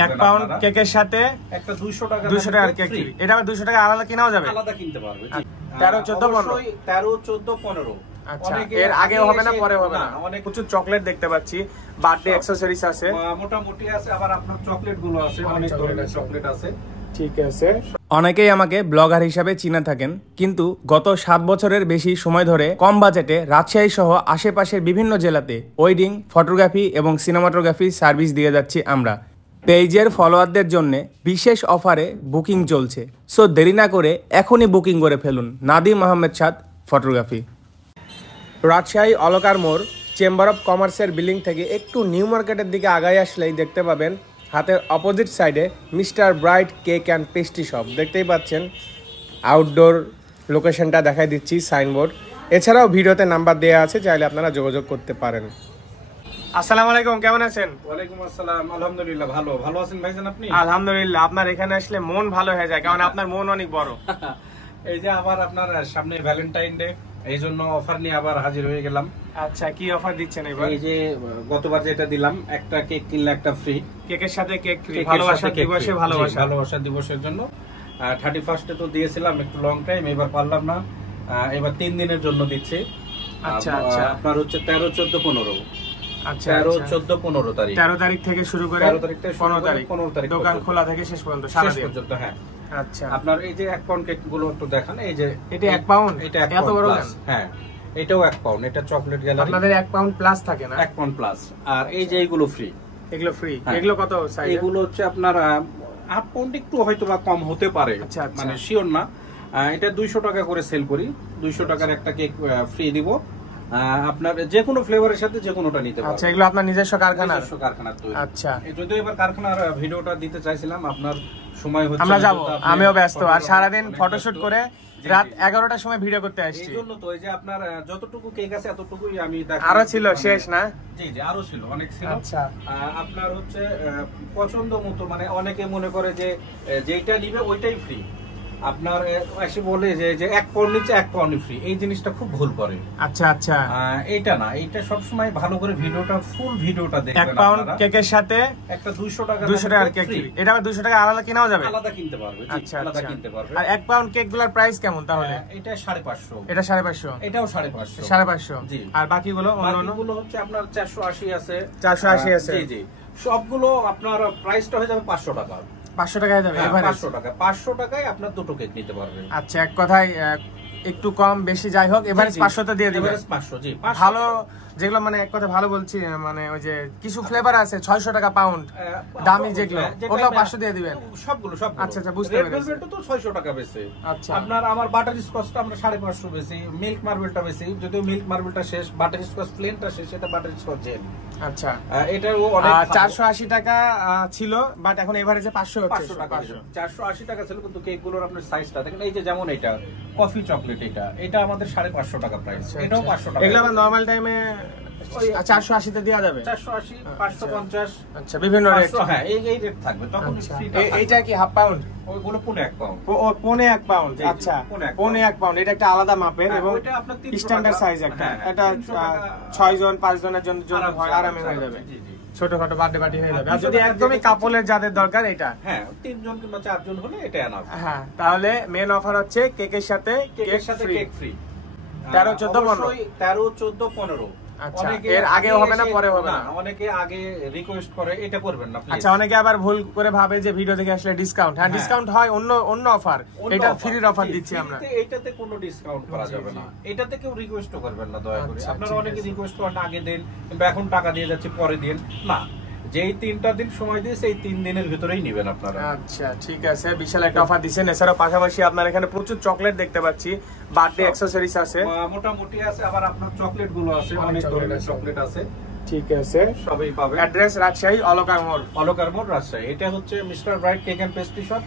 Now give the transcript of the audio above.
1 pound কেকের সাথে একটা 200 টাকা কেক ফ্রি। এটা 200 টাকা আলাদা কিনাও যাবে, আলাদা কিনতে পারবে। 13 14 15। আচ্ছা, এর আগে হবে না পরে হবে না? অনেক প্রচুর চকলেট দেখতে পাচ্ছি, বার্থডে অ্যাকসেসরিজ আছে, মোটামুটি আছে, আবার আপনার চকলেট গুলো আছে, অনেক ধরনের চকলেট আছে। ঠিক আছে। অনেকেই আমাকে ব্লগার হিসাবে চিনে থাকেন, কিন্তু গত 7 বছরের বেশি সময় ধরে কম বাজেটে রাজশাহী সহ আশেপাশের বিভিন্ন জেলাতে ওয়েডিং, ফটোগ্রাফি এবং সিনেমাটোগ্রাফি সার্ভিস দিয়ে যাচ্ছি আমরা। পেজের ফলোয়ারদের জন্য বিশেষ অফারে বুকিং চলছে, সো দেরি না করে এখনই বুকিং করে ফেলুন। নাদিম আহমেদ সাদ ফটোগ্রাফি, রাজশাহী অলকার মোড়, চেম্বার অফ কমার্সের বিল্ডিং থেকে একটু নিউ মার্কেটের দিকে আগায় আসলেই দেখতে পাবেন হাতের অপোজিট সাইডে mister bright cake and pastry shop. দেখতেই পাচ্ছেন আউটডোর লোকেশনটা দেখাই দিচ্ছি, সাইনবোর্ড। এছাড়াও ভিডিওতে নাম্বার দেওয়া আছে, চাইলে আপনারা যোগাযোগ করতে পারেন। আসসালামু আলাইকুম, কেমন আছেন? ওয়ালাইকুম আসসালাম, আলহামদুলিল্লাহ ভালো আছেন ভাইজান আপনি? আলহামদুলিল্লাহ। আপনার এখানে আসলে মন ভালো হয়ে যায়, কারণ আপনার মন অনেক বড়। এই যে আবার আপনার সামনে ভ্যালেন্টাইন ডে, এই জন্য অফার নিয়ে আবার হাজির হয়ে গেলাম। আচ্ছা, কি অফার দিচ্ছেন এবার? এই যে গতবার যেটা দিলাম, একটা কেক কিনলে একটা ফ্রি, কেকের সাথে কেক ফ্রি, ভালোবাসা দিবসে ভালোবাসা দিবসের জন্য। 31 তো দিয়েছিলাম, একটু লং টাইম, এবার পারলাম না, এবার 3 দিনের জন্য দিচ্ছি। আচ্ছা আচ্ছা, আপনার হচ্ছে 13 14 15। আচ্ছা, 13 14 15 তারিখ, 13 তারিখ থেকে শুরু করে 13 তারিখ থেকে 15 তারিখ দোকান খোলা থেকে শেষ পর্যন্ত, সারা দিন পর্যন্ত। হ্যাঁ, আচ্ছা। আপনার এই যে 1 পাউন্ড কেক গুলো একটু দেখান। এই যে এটা 1 পাউন্ড, এটা এত বড়? হ্যাঁ, এটাও 1 পাউন্ড, এটা চকলেট গ্যালারি। আপনাদের 1 পাউন্ড প্লাস থাকে না? 1 পাউন্ড প্লাস। আর এই যে এইগুলো ফ্রি, এগুলো ফ্রি। এগুলো কত সাইজ? এগুলো হচ্ছে আপনার 8 পাউন্ড, একটু হয়তো বা কম হতে পারে, মানে শিওর না। এটা 200 টাকা করে সেল করি, 200 টাকার একটা কেক ফ্রি দিব। আপনার যে কোনো ফ্লেভারের সাথে যে কোনোটা নিতে পারবেন। আচ্ছা, এগুলো আপনার নিজস্ব কারখানার তৈরি। আচ্ছা, যদিও এবার কারখানার ভিডিওটা দিতে চাইছিলাম, আপনার সময় হচ্ছে, আমরা যাব, আমিও ব্যস্ত, আর সারাদিন ফটোশুট করে রাত 11টার সময় ভিডিও করতে আসছি। এইজন্য তো এই যে আপনার যতটুকু কেক আছে এতটুকুই আমি দেখাই। আরো ছিল, শেষ না? জি জি, আরো ছিল, অনেক ছিল। আচ্ছা, আপনার হচ্ছে পছন্দ মতো, মানে অনেকে মনে করে যে যেটা নিবে ওইটাই ফ্রি। আপনার এসে বলে যে 1 পাউন্ড নিচে 1 পাউন্ড ফ্রি, এই জিনিসটা খুব ভুল করে। আচ্ছা আচ্ছা, এটা না, এটা সবসময় ভালো করে ভিডিওটা, ফুল ভিডিওটা দেখবেন। 1 পাউন্ড কেকের সাথে একটা 200 টাকা কেক ফ্রি। এটা 200 টাকা আলাদা কিনাও যাবে, আলাদা কিনতে পারবে। আচ্ছা, আলাদা কিনতে পারবে। আর 1 পাউন্ড কেক গুলোর প্রাইস কেমন তাহলে? এটা 550, এটা 550, এটাও 550, 550। জি। আর বাকিগুলো বাকিগুলো হচ্ছে আপনার 480 আছে, 480 আছে। জি জি, সবগুলো আপনার প্রাইসটা হয়ে যাবে 500 টাকা। 500 টাকায় যাবে এবারে? 500 টাকায় আপনার দুটো কেক নিতে পারবেন। আচ্ছা, এক কথায় একটু কম বেশি যাই হোক, এভারেজ 500 তে দিয়ে দিবেন। এভারেজ 500, জি। ভালো যেগুলো, মানে এক কথা ভালো বলছি, মানে ওই যে কিছু ফ্লেভার আছে 600 টাকা পাউন্ড দামি, যেগুলো ওগুলো 500 দিয়ে দিবেন সবগুলো। আচ্ছা আচ্ছা, বুঝতে পেরেছি। রেড ভেলভেটও তো 600 টাকা বেশি। আচ্ছা, আপনার আমার বাটার স্কচটা আমরা 550 বেশি, মিল্ক মার্বেলটা বেশি, যদিও মিল্ক মার্বেলটা শেষ, বাটার স্কচ প্লেনটা শেষ, এটা বাটার স্কচ জেল। আচ্ছা, এটাও অনেক 480 টাকা ছিল, বাট এখন এভারেজে 500 হচ্ছে। 480 টাকা ছিল, কিন্তু কেকগুলোর আপনার সাইজটা দেখেন। এই যে যেমন এটা কফি চকলেট, এটা আমাদের 550 টাকা প্রাইস, এটাও 500 টাকা। এগুলো আবার নরমাল টাইমে 480 তে দেওয়া যাবে? 480, 550। আচ্ছা, বিভিন্ন রেট। হ্যাঁ, এই রেট থাকবে তখন। এইটা কি হাফ পাউন্ড? ওইগুলো 1 পাউন্ড। পৌনে 1 পাউন্ড। আচ্ছা, পৌনে 1 পাউন্ড, এটা একটা আলাদা মাপের এবং স্ট্যান্ডার্ড সাইজ একটা। এটা 6 জন 5 জনের জন্য হয়, আরামে হয়ে যাবে, ছোটখাটো বার্থডে পার্টি হয়ে যাবে। আর যদি একদমই কাপলের যাদের দরকার, এটা হ্যাঁ 3 জন কিংবা 4 জন হলে এটা এনাফ। হ্যাঁ, তাহলে মেন অফার হচ্ছে কেকের সাথে কেক ফ্রি। 13 14 13 14 15। আচ্ছা, এর আগে হবে না পরে হবে না? অনেকে আগে রিকোয়েস্ট করে, এটা করবেন না প্লিজ। আচ্ছা, অনেকে আবার ভুল করে ভাবে যে ভিডিও দেখে আসলে ডিসকাউন্ট। হ্যাঁ, ডিসকাউন্ট হয় অন্য অফার, এটা ফ্রির অফার দিচ্ছি আমরা। এইটাতে কোনো ডিসকাউন্ট করা যাবে না, এটাতে কেউ রিকোয়েস্ট করবেন না দয়া করে। আপনারা অনেকে রিকোয়েস্ট করেন আগে দেন, কিংবা এখন টাকা দিয়ে যাচ্ছে পরে দেন না। যেই 3টা দিন সময় দিয়েছে, এই 3 দিনের ভিতরেই নেবেন আপনারা। আচ্ছা, ঠিক আছে, বিশাল একটা অফার দিচ্ছেন। এছাড়াও পাশাপাশি আপনার এখানে প্রচুর চকলেট দেখতে পাচ্ছি, বার্থডে অ্যাকসেসরিজ আছে, মোটামুটি আছে, আবার আপনার চকলেট গুলো আছে, অনেক ধরনের চকলেট আছে। ঠিক আছে, সবই পাবেন। অ্যাড্রেস রাজশাহী অলকার মোড়, রাজশাহী। এটা হচ্ছে mister bright cake and pastry shop.